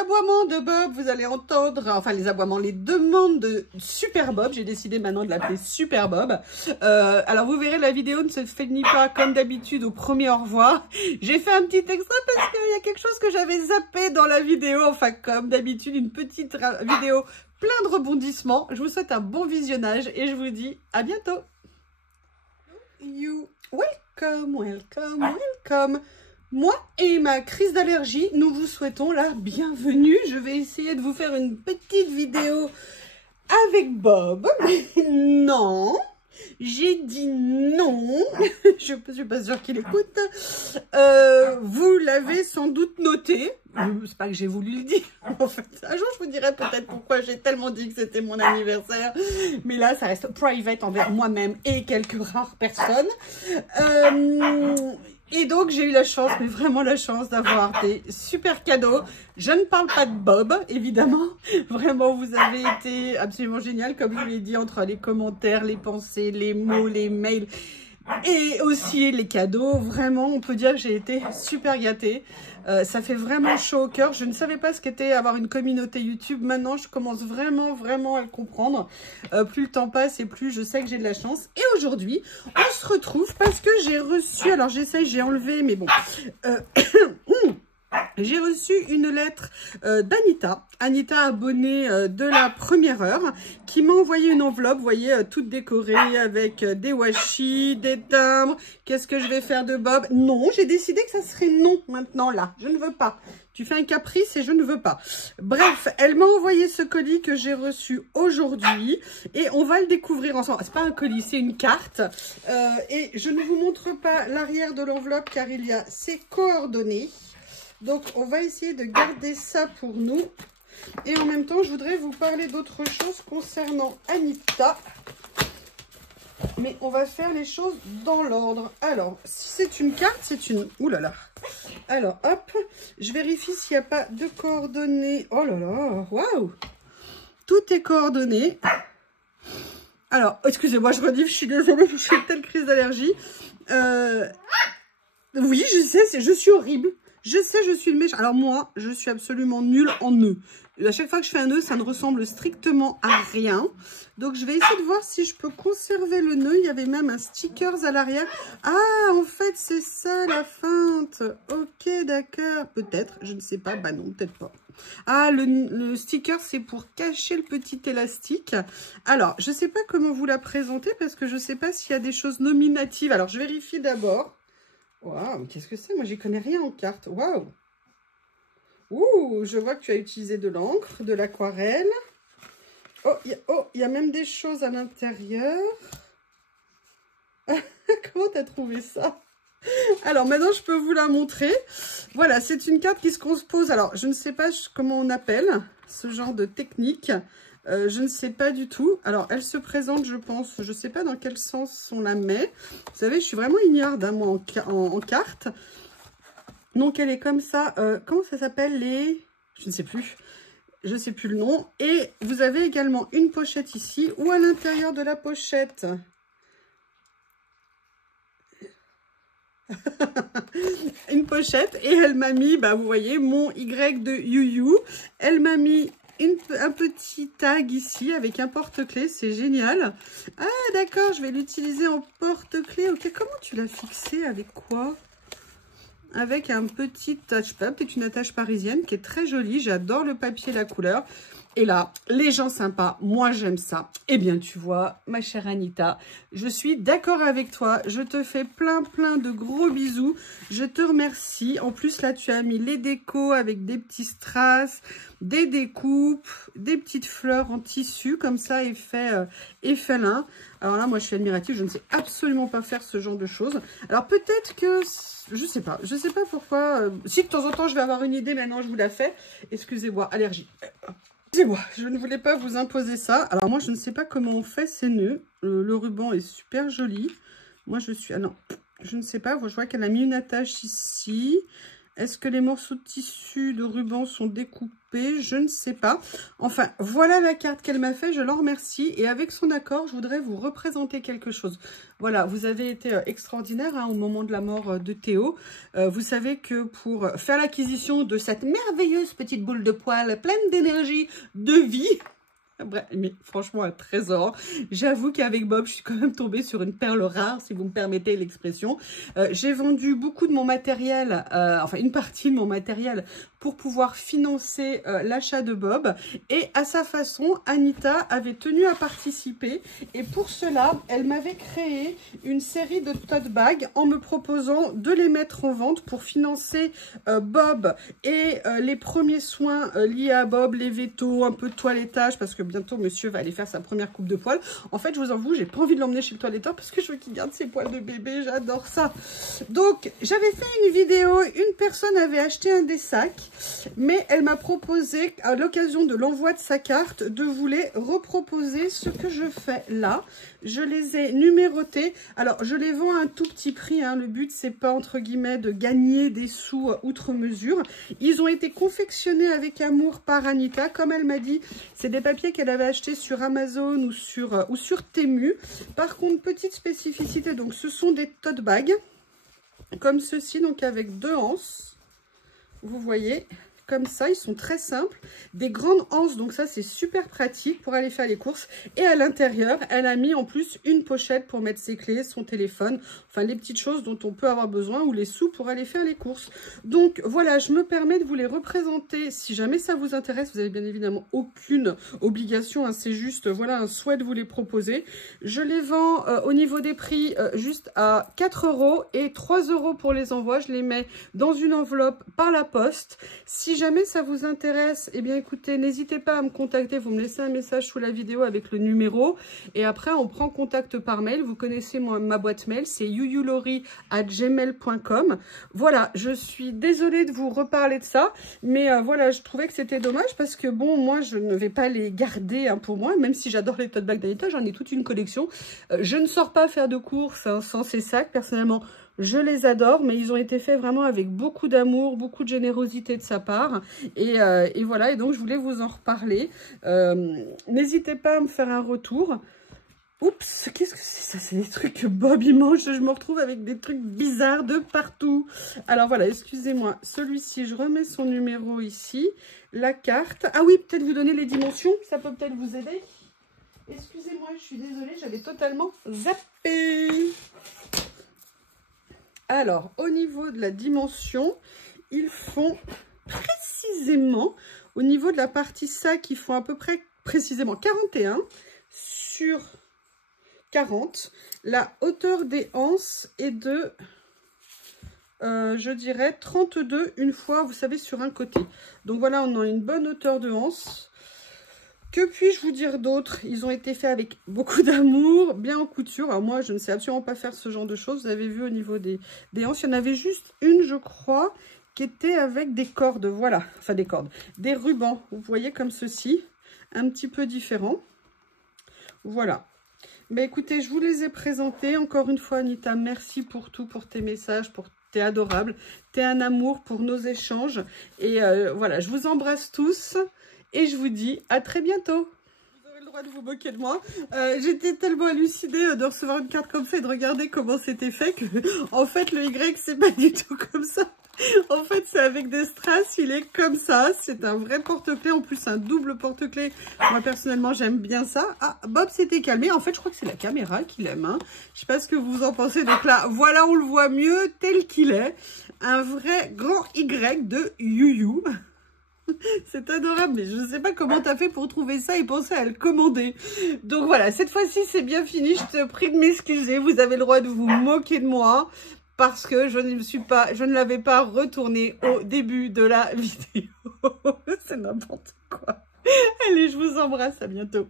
aboiements de Bob, vous allez entendre, enfin les aboiements, les demandes de Super Bob. J'ai décidé maintenant de l'appeler Super Bob. Alors vous verrez, la vidéo ne se finit pas comme d'habitude au premier au revoir. J'ai fait un petit extrait parce qu'il y a quelque chose que j'avais zappé dans la vidéo. Enfin comme d'habitude, une petite vidéo plein de rebondissements. Je vous souhaite un bon visionnage et je vous dis à bientôt. Welcome, welcome, welcome. Moi et ma crise d'allergie, nous vous souhaitons la bienvenue. Je vais essayer de vous faire une petite vidéo avec Bob. Non, j'ai dit non. Je ne suis pas sûre qu'il écoute. Vous l'avez sans doute noté. C'est pas que j'ai voulu le dire. En fait, un jour, je vous dirai peut-être pourquoi j'ai tellement dit que c'était mon anniversaire. Mais là, ça reste private envers moi-même et quelques rares personnes. Et donc, j'ai eu la chance, mais vraiment la chance d'avoir des super cadeaux. Je ne parle pas de Bob, évidemment. Vraiment, vous avez été absolument génial, comme je vous l'ai dit, entre les commentaires, les pensées, les mots, les mails et aussi les cadeaux. Vraiment, on peut dire que j'ai été super gâtée. Ça fait vraiment chaud au cœur. Je ne savais pas ce qu'était avoir une communauté YouTube. Maintenant, je commence vraiment à le comprendre. Plus le temps passe et plus je sais que j'ai de la chance. Et aujourd'hui, on se retrouve parce que j'ai reçu... Alors, j'essaye, j'ai enlevé, mais bon... J'ai reçu une lettre d'Anita, abonnée de la première heure, qui m'a envoyé une enveloppe, vous voyez, toute décorée avec des washi, des timbres. Qu'est-ce que je vais faire de Bob? Non, j'ai décidé que ça serait non maintenant là, je ne veux pas. Tu fais un caprice et je ne veux pas. Bref, elle m'a envoyé ce colis que j'ai reçu aujourd'hui et on va le découvrir ensemble. C'est pas un colis, c'est une carte. Et je ne vous montre pas l'arrière de l'enveloppe car il y a ses coordonnées. Donc, on va essayer de garder ça pour nous. Et en même temps, je voudrais vous parler d'autre chose concernant Anita. Mais on va faire les choses dans l'ordre. Alors, si c'est une carte, c'est une... Ouh là là. Alors, hop, je vérifie s'il n'y a pas de coordonnées. Oh là là, waouh. Tout est coordonné. Alors, excusez-moi, je redis, je suis désolée, je suis une telle crise d'allergie. Oui, je sais, je suis horrible. Je sais, je suis une méchante. Alors moi, je suis absolument nulle en nœuds. À chaque fois que je fais un nœud, ça ne ressemble strictement à rien. Donc, je vais essayer de voir si je peux conserver le nœud. Il y avait même un sticker à l'arrière. Ah, en fait, c'est ça la feinte. Ok, d'accord. Peut-être, je ne sais pas. Bah non, peut-être pas. Ah, le sticker, c'est pour cacher le petit élastique. Alors, je ne sais pas comment vous la présenter parce que je ne sais pas s'il y a des choses nominatives. Alors, je vérifie d'abord. Waouh, qu'est-ce que c'est? Moi, j'y connais rien en carte. Waouh! Ouh, je vois que tu as utilisé de l'encre, de l'aquarelle. Oh, il y a même des choses à l'intérieur. Comment tu as trouvé ça? Alors, maintenant, je peux vous la montrer. Voilà, c'est une carte qui se compose. Alors, je ne sais pas comment on appelle ce genre de technique. Je ne sais pas du tout. Alors, elle se présente, je pense, je ne sais pas dans quel sens on la met. Vous savez, je suis vraiment ignarde, hein, moi, en carte. Donc, elle est comme ça. Comment ça s'appelle les... Je ne sais plus. Je ne sais plus le nom. Et vous avez également une pochette ici. Ou à l'intérieur de la pochette... une pochette. Et elle m'a mis, bah, vous voyez, mon Y de You. Elle m'a mis... un petit tag ici avec un porte-clés, c'est génial. Ah d'accord, je vais l'utiliser en porte-clés. Ok, comment tu l'as fixé? Avec quoi? Avec un petit attache-papier, peut-être une attache parisienne qui est très jolie. J'adore le papier, la couleur. Et là, les gens sympas, moi j'aime ça. Eh bien, tu vois, ma chère Anita, je suis d'accord avec toi. Je te fais plein de gros bisous. Je te remercie. En plus, là, tu as mis les décos avec des petits strass, des découpes, des petites fleurs en tissu, comme ça, effet lin. Alors là, moi, je suis admirative. Je ne sais absolument pas faire ce genre de choses. Alors, peut-être que... Je sais pas pourquoi. Si de temps en temps, je vais avoir une idée, maintenant, je vous la fais. Excusez-moi, allergie. Excusez-moi, je ne voulais pas vous imposer ça. Alors moi, je ne sais pas comment on fait ces nœuds. Le ruban est super joli. Moi, je suis... Ah non, je ne sais pas. Je vois qu'elle a mis une attache ici. Est-ce que les morceaux de tissu de ruban sont découpés? Je ne sais pas. Enfin, voilà la carte qu'elle m'a fait. Je l'en remercie. Et avec son accord, je voudrais vous représenter quelque chose. Voilà, vous avez été extraordinaire hein, au moment de la mort de Théo. Vous savez que pour faire l'acquisition de cette merveilleuse petite boule de poil pleine d'énergie, de vie... Bref, mais franchement, un trésor. J'avoue qu'avec Bob, je suis quand même tombée sur une perle rare, si vous me permettez l'expression. J'ai vendu beaucoup de mon matériel, enfin une partie de mon matériel, pour pouvoir financer l'achat de Bob. Et à sa façon, Anita avait tenu à participer. Et pour cela, elle m'avait créé une série de tote bags en me proposant de les mettre en vente pour financer Bob et les premiers soins liés à Bob, les vétos, un peu de toilettage, parce que bientôt monsieur va aller faire sa première coupe de poils. En fait, je vous avoue, j'ai pas envie de l'emmener chez le toiletteur parce que je veux qu'il garde ses poils de bébé, j'adore ça. Donc, j'avais fait une vidéo, une personne avait acheté un des sacs, mais elle m'a proposé, à l'occasion de l'envoi de sa carte, de vous les reproposer, ce que je fais là. Je les ai numérotés. Alors, je les vends à un tout petit prix. Hein. Le but, c'est pas, entre guillemets, de gagner des sous outre mesure. Ils ont été confectionnés avec amour par Anita. Comme elle m'a dit, c'est des papiers qu'elle avait achetés sur Amazon ou sur Temu. Par contre, petite spécificité, donc ce sont des tote bags. Comme ceci, donc avec 2 anses. Vous voyez, comme ça, ils sont très simples. Des grandes anses, donc ça, c'est super pratique pour aller faire les courses. Et à l'intérieur, elle a mis en plus une pochette pour mettre ses clés, son téléphone, enfin les petites choses dont on peut avoir besoin ou les sous pour aller faire les courses. Donc voilà, je me permets de vous les représenter. Si jamais ça vous intéresse, vous avez bien évidemment aucune obligation, hein, c'est juste voilà un souhait de vous les proposer. Je les vends au niveau des prix juste à 4 € et 3 € pour les envois. Je les mets dans une enveloppe par la poste. Si jamais ça vous intéresse, eh bien écoutez, n'hésitez pas à me contacter, vous me laissez un message sous la vidéo avec le numéro et après on prend contact par mail. Vous connaissez ma boîte mail, c'est youyulori@gmail.com. Voilà, je suis désolée de vous reparler de ça, mais voilà, je trouvais que c'était dommage parce que bon, moi je ne vais pas les garder hein, pour moi, même si j'adore les tote bags d'Anita, j'en ai toute une collection. Je ne sors pas faire de courses hein, sans ces sacs, personnellement. Je les adore, mais ils ont été faits vraiment avec beaucoup d'amour, beaucoup de générosité de sa part. Et voilà, et donc je voulais vous en reparler. N'hésitez pas à me faire un retour. Oups, qu'est-ce que c'est ça? C'est des trucs que Bob il mange. Je me retrouve avec des trucs bizarres de partout. Alors voilà, excusez-moi. Celui-ci, je remets son numéro ici. La carte. Ah oui, peut-être vous donner les dimensions. Ça peut peut-être vous aider. Excusez-moi, je suis désolée, j'avais totalement zappé. Alors, au niveau de la dimension, ils font précisément, au niveau de la partie sac, ils font à peu près précisément 41 sur 40. La hauteur des anses est de, je dirais, 32 une fois, vous savez, sur un côté. Donc voilà, on a une bonne hauteur de anse. Que puis-je vous dire d'autre? Ils ont été faits avec beaucoup d'amour, bien en couture. Alors moi, je ne sais absolument pas faire ce genre de choses. Vous avez vu au niveau des hanches, il y en avait juste une, je crois, qui était avec des cordes. Voilà, enfin des cordes, des rubans. Vous voyez comme ceci, un petit peu différent. Voilà. Mais écoutez, je vous les ai présentés. Encore une fois, Anita, merci pour tout, pour tes messages, t'es adorable. T'es un amour pour nos échanges. Et voilà, je vous embrasse tous. Et je vous dis à très bientôt. Vous aurez le droit de vous moquer de moi. J'étais tellement hallucinée de recevoir une carte comme ça et de regarder comment c'était fait que, en fait, le Y, c'est pas du tout comme ça. En fait, c'est avec des strass, il est comme ça. C'est un vrai porte-clés, en plus un double porte-clés. Moi, personnellement, j'aime bien ça. Ah, Bob s'était calmé. En fait, je crois que c'est la caméra qu'il aime. Hein. Je sais pas ce que vous en pensez. Donc là, voilà, on le voit mieux tel qu'il est. Un vrai grand Y de Yuyu. C'est adorable, mais je ne sais pas comment tu as fait pour trouver ça et penser à le commander. Donc voilà, cette fois-ci, c'est bien fini. Je te prie de m'excuser. Vous avez le droit de vous moquer de moi parce que je ne l'avais pas retourné au début de la vidéo. C'est n'importe quoi. Allez, je vous embrasse. À bientôt.